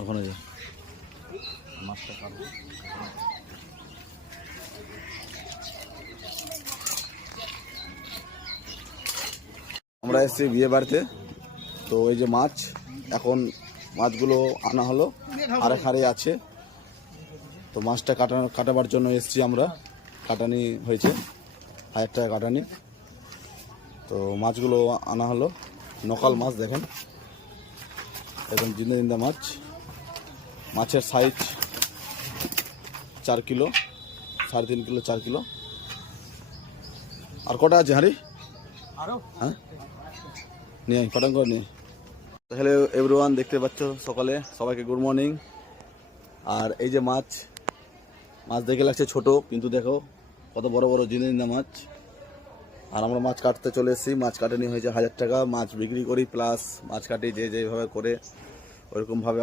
ওখানে যা মাছটা কাটবো। আমরা এসেছি বিয়ে বাড়িতে, তো এই যে মাছ, এখন মাছগুলো আনা হলো, আরেক হাড়ি আছে, তো মাছটা কাটাবার জন্য এসেছি আমরা। কাটানি হয়েছে 1000 টাকা কাটানি। তো মাছগুলো আনা হলো, নকাল মাছ দেখেন, একদম জিন্দা জিন্দা মাছ। মাছের সাইজ 4 কিলো, 3.5 কিলো, 4 কিলো। আর কটা আছে হাঁড়ি? হ্যাঁ নিয়ে পাঠান করে নিয়ে। হ্যালো এভরিওয়ান, দেখতে পাচ্ছ সকালে সবাইকে গুড মর্নিং। আর এই যে মাছ দেখে লাগছে ছোট, কিন্তু দেখো কত বড় বড় জিন্দা জিন্দা মাছ। আর আমরা মাছ কাটতে চলে এসেছি। মাছ কাটানি হয়েছে 1000 টাকা। মাছ বিক্রি করি প্লাস মাছ কাটি, যে যেভাবে করে ওইরকমভাবে আমরা